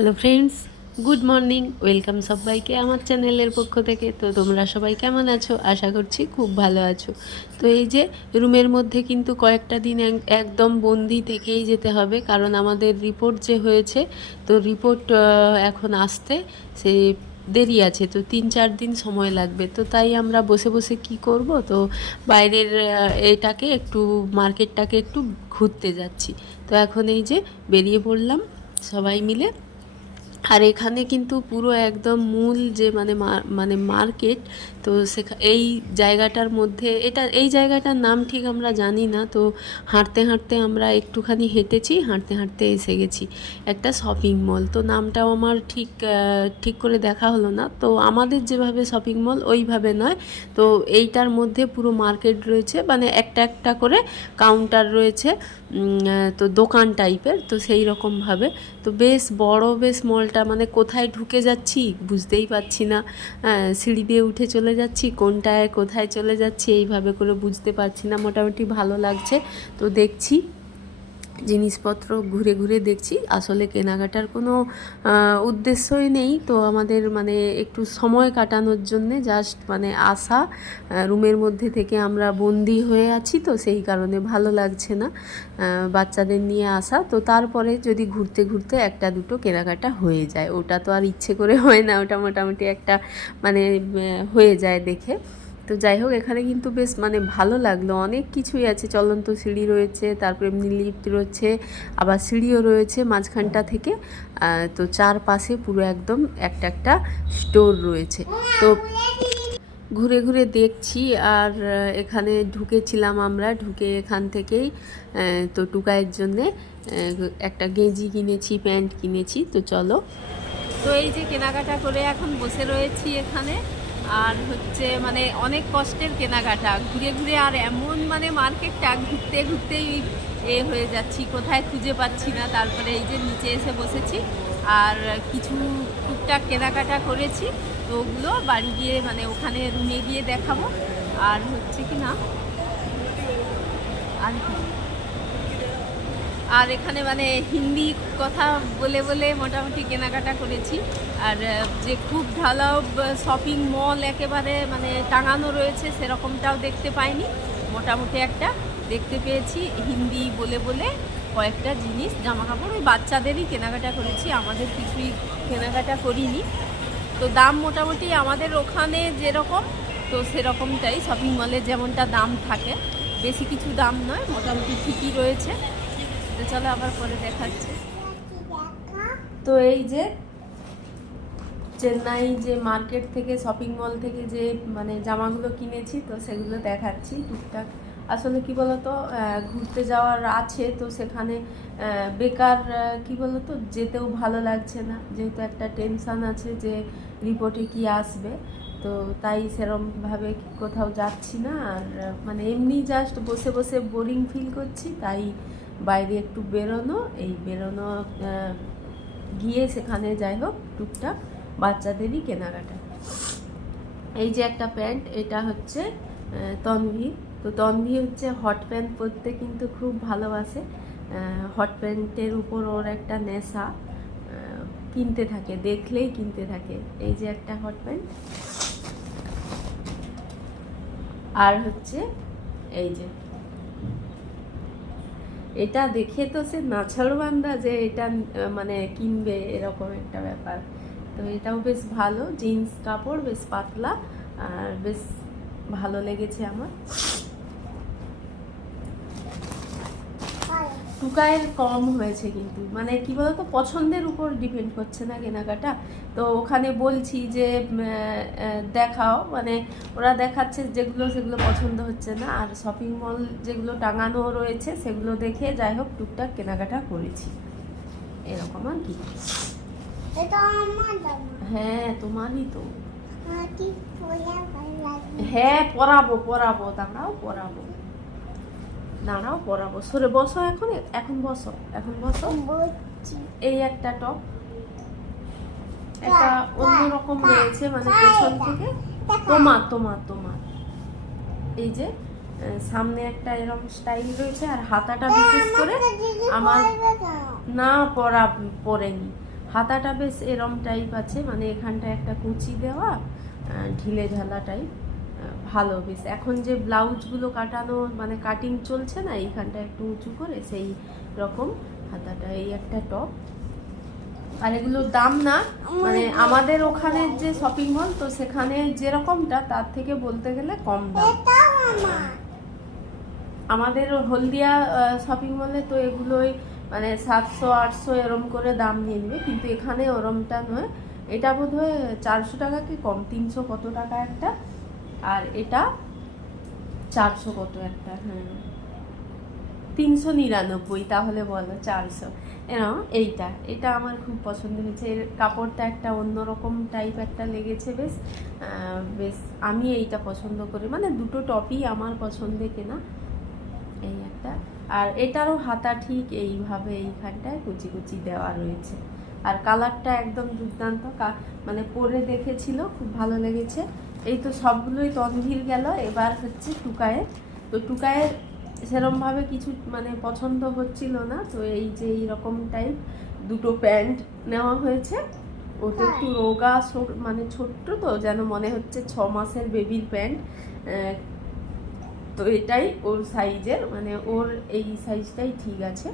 Hello friends, good morning. Welcome সবাইকে আমার চ্যানেলের পক্ষ থেকে। তো তোমরা সবাই কেমন আছো? আশা করছি খুব ভালো আছো। তো এই যে রুমের মধ্যে কিন্তু কয়েকটা দিন একদম বন্দি থেকেই যেতে হবে, কারণ আমাদের রিপোর্ট যে হয়েছে, তো রিপোর্ট এখন আসতে সে দেরি আছে, তো 3-4 দিন সময় লাগবে। তো তাই আমরা বসে বসে কি করব, তো বাইরের এটাকে একটু মার্কেটটাকে একটু ঘুরতে যাচ্ছি। তো এখন এই যে বেরিয়ে পড়লাম সবাই মিলে। আর এখানে কিন্তু পুরো একদম মূল যে মানে মার্কেট, তো এই জায়গাটার মধ্যে এই জায়গাটার নাম ঠিক আমরা জানি না। তো হাঁটতে হাঁটতে আমরা একটুখানি হেঁটেছি, হাঁটতে হাঁটতে এসে গেছি একটা শপিং মল। তো নামটাও আমার ঠিক করে দেখা হলো না। তো আমাদের যেভাবে শপিং মল ওইভাবে নয়, তো এইটার মধ্যে পুরো মার্কেট রয়েছে, মানে একটা একটা করে কাউন্টার রয়েছে, তো দোকান টাইপের, তো সেই রকমভাবে। তো বেশ বড়, বেশ মলটা, মানে কোথায় ঢুকে যাচ্ছি বুঝতেই পারছি না। সিঁড়ি দিয়ে উঠে চলে যাচ্ছি, কোনটায় কোথায় চলে যাচ্ছি এইভাবে করে বুঝতে পারছি না। মোটামুটি ভালো লাগছে। তো দেখছি জিনিসপত্র, ঘুরে ঘুরে দেখছি। আসলে কেনাকাটার কোনো উদ্দেশ্যই নেই, তো আমাদের মানে একটু সময় কাটানোর জন্যে জাস্ট মানে আসা। রুমের মধ্যে থেকে আমরা বন্দি হয়ে আছি, তো সেই কারণে ভালো লাগছে না, বাচ্চাদের নিয়ে আসা। তো তারপরে যদি ঘুরতে ঘুরতে একটা দুটো কেনাকাটা হয়ে যায়, ওটা তো আর ইচ্ছে করে হয় না, ওটা মোটামুটি একটা মানে হয়ে যায় দেখে। তো যাই হোক, এখানে কিন্তু বেশ মানে ভালো লাগলো, অনেক কিছুই আছে। চলন্ত সিঁড়ি রয়েছে, তারপরে এমনি লিফট রয়েছে, আবার সিঁড়িও রয়েছে মাঝখানটা থেকে। তো চারপাশে পুরো একদম একটা একটা স্টোর রয়েছে। তো ঘুরে ঘুরে দেখছি। আর এখানে ঢুকেছিলাম আমরা, ঢুকে এখান থেকেই তো টুকাইয়ের জন্যে একটা গেঞ্জি কিনেছি, প্যান্ট কিনেছি। তো চলো, তো এই যে কেনাকাটা করে এখন বসে রয়েছি এখানে। আর হচ্ছে মানে অনেক কষ্টের কেনাকাটা, ঘুরে ঘুরে, আর এমন মানে মার্কেটটা ঘুরতে ঘুরতেই হয়ে যাচ্ছি, কোথায় খুঁজে পাচ্ছি না। তারপরে এই যে নিচে এসে বসেছি, আর কিছু টুকটাক কেনাকাটা করেছি। তো ওগুলো বাড়ি গিয়ে মানে ওখানে রুমে গিয়ে দেখাবো। আর হচ্ছে কি না, আর আর এখানে মানে হিন্দি কথা বলে বলে মোটামুটি কেনাকাটা করেছি। আর যে খুব ঢালাও শপিং মল একেবারে মানে টাঙানো রয়েছে সেরকমটাও দেখতে পাইনি, মোটামুটি একটা দেখতে পেয়েছি। হিন্দি বলে বলে কয়েকটা জিনিস, জামা কাপড়, ওই বাচ্চাদেরই কেনাকাটা করেছি, আমাদের কিছুই কেনাকাটা করিনি। তো দাম মোটামুটি আমাদের ওখানে যেরকম, তো সেরকমটাই শপিং মলে যেমনটা দাম থাকে, বেশি কিছু দাম নয়, মোটামুটি ঠিকই রয়েছে। তো চলো আবার পরে দেখাচ্ছি। তো এই যে চেন্নাই যে মার্কেট থেকে, শপিং মল থেকে যে মানে জামাগুলো কিনেছি, তো সেগুলো দেখাচ্ছি টুকটাক। আসলে কি বলতো, ঘুরতে যাওয়ার আছে, তো সেখানে বেকার কি বলতো যেতেও ভালো লাগছে না, যেহেতু একটা টেনশান আছে যে রিপোর্টে কি আসবে। তো তাই সেরমভাবে কোথাও যাচ্ছি না। আর মানে এমনি জাস্ট বসে বসে বোরিং ফিল করছি, তাই বাইরে একটু বেরোনো, এই বেরোনো গিয়ে সেখানে যাই হোক টুকটাক বাচ্চাদেরই কেনাকাটা। এই যে একটা প্যান্ট, এটা হচ্ছে তনভি। তো তনভি হচ্ছে হট প্যান্ট পরতে কিন্তু খুব ভালোবাসে, হট প্যান্টের উপর ওর একটা নেশা, কিনতে থাকে, দেখলেই কিনতে থাকে। এই যে একটা হট প্যান্ট, আর হচ্ছে এই যে এটা দেখে তো সে নাছাড়বান্দা যে এটা মানে কিনবে, এরকম একটা ব্যাপার। তো এটাও বেশ ভালো, জিন্স কাপড়, বেশ পাতলা, আর বেশ ভালো লেগেছে আমার। টুকায়ের কম হয়েছে, কিন্তু মানে কি বলতো পছন্দের উপর ডিপেন্ড করছে না কেনাকাটা। তো ওখানে বলছি যে দেখাও, মানে ওরা দেখাচ্ছে যেগুলো, সেগুলো পছন্দ হচ্ছে না। আর শপিং মল যেগুলো টাঙানো রয়েছে সেগুলো দেখে যাই হোক টুকটাক কেনাকাটা করেছি, এরকম আর কি। হ্যাঁ তোমারই তো। হ্যাঁ পরাবো পরাবো, দাঁড়াও পরাবো। সরে বসো, এখন এখন বসো, এখন বসো। এই একটা টপ, একটা অন্যরকম রয়েছে, মানে পেছন থেকে তোমার তোমার তোমার এই যে সামনে একটা এরকম স্টাইল রয়েছে, আর হাতাটা বিশেষ করে আমার না পরেনি, হাতাটা বেশ এরম টাইপ আছে, মানে এখানটা একটা কুচি দেওয়া, ঢিলে ঢালা টাইপ, ভালো বেশ। এখন যে ব্লাউজগুলো কাটানো মানে কাটিং চলছে না, এইখানটা একটু উঁচু করে সেই রকম হাতাটা। এই একটা টপ। আর এগুলোর দাম না, মানে আমাদের ওখানে যে শপিং মল, তো সেখানে যেরকমটা তার থেকে বলতে গেলে কম দাম। আমাদের হলদিয়া শপিং মলে তো এগুলোই মানে 700-800 এরম করে দাম নিয়ে নেবে, কিন্তু এখানে ওরমটা নয়। এটা বোধহয় 400 টাকা কি কম, 300 কত টাকা একটা, আর এটা 400 কত একটা, হ্যাঁ 399, তাহলে বলো 400। এটা আমার খুব পছন্দ হয়েছে। এর কাপড়টা একটা অন্যরকম টাইপ একটা লেগেছে, বেশ বেশ আমি এইটা পছন্দ করি, মানে দুটো টপই আমার পছন্দে কেনা। এই একটা, আর এটারও হাতা ঠিক এইভাবে এইখানটায় কুচি কুচি দেওয়া রয়েছে, আর কালারটা একদম দুর্দান্ত, মানে পরে দেখেছিল, খুব ভালো লেগেছে। এই তো সবগুলোই তনভীর গেল, এবার হচ্ছে টুকায়ের। তো টুকায়ের সেরমভাবে কিছু মানে পছন্দ হচ্ছিল না, তো এই যে এইরকম টাইপ দুটো প্যান্ট নেওয়া হয়েছে। ওটা একটু রোগা, মানে ছোট্ট, তো যেন মনে হচ্ছে 6 মাসের বেবির প্যান্ট। তো এটাই ওর সাইজের, মানে ওর এই সাইজটাই ঠিক আছে।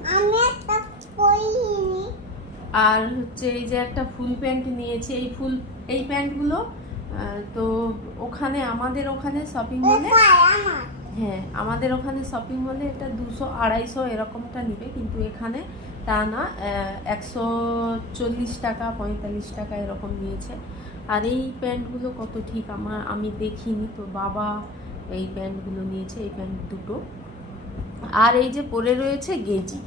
আর হচ্ছে এই যে একটা ফুল প্যান্ট নিয়েছি, এই প্যান্টগুলো তো ওখানে আমাদের ওখানে শপিং মলে, হ্যাঁ আমাদের ওখানে শপিং মলে এটা 200-250 এরকমটা নিবে, কিন্তু এখানে তা না, 140 টাকা 45 টাকা এরকম নিয়েছে। আর এই প্যান্টগুলো কত ঠিক আমি দেখিনি, তো বাবা এই প্যান্টগুলো নিয়েছে, এই প্যান্ট দুটো। আর এই যে পরে রয়েছে গেঞ্জি,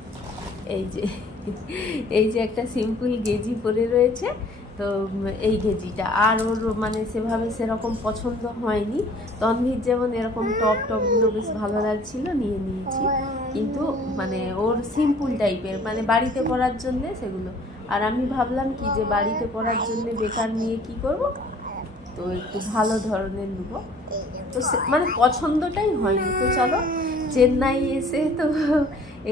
এই যে একটা সিম্পল গেঞ্জি পরে রয়েছে, তো এই গেঞ্জিটা আর ওর মানে সেরকম পছন্দ হয়নি। তনভীর যেমন এরকম টপগুলো বেশ ভালো লাগছিল, নিয়ে নিয়েছি, কিন্তু মানে ওর সিম্পল টাইপের, মানে বাড়িতে পরার জন্যে সেগুলো। আর আমি ভাবলাম কি যে বাড়িতে পরার জন্যে বেকার নিয়ে কি করব, তো একটু ভালো ধরনের নেব, তো মানে পছন্দটাই হয়নি। তো চলো, চেন্নাই এসে তো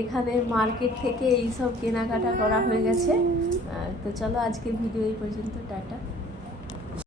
এখানে মার্কেট থেকে এইসব কেনাকাটা করা হয়ে গেছে। তো চলো, আজকের ভিডিও এই পর্যন্ত, টাটা।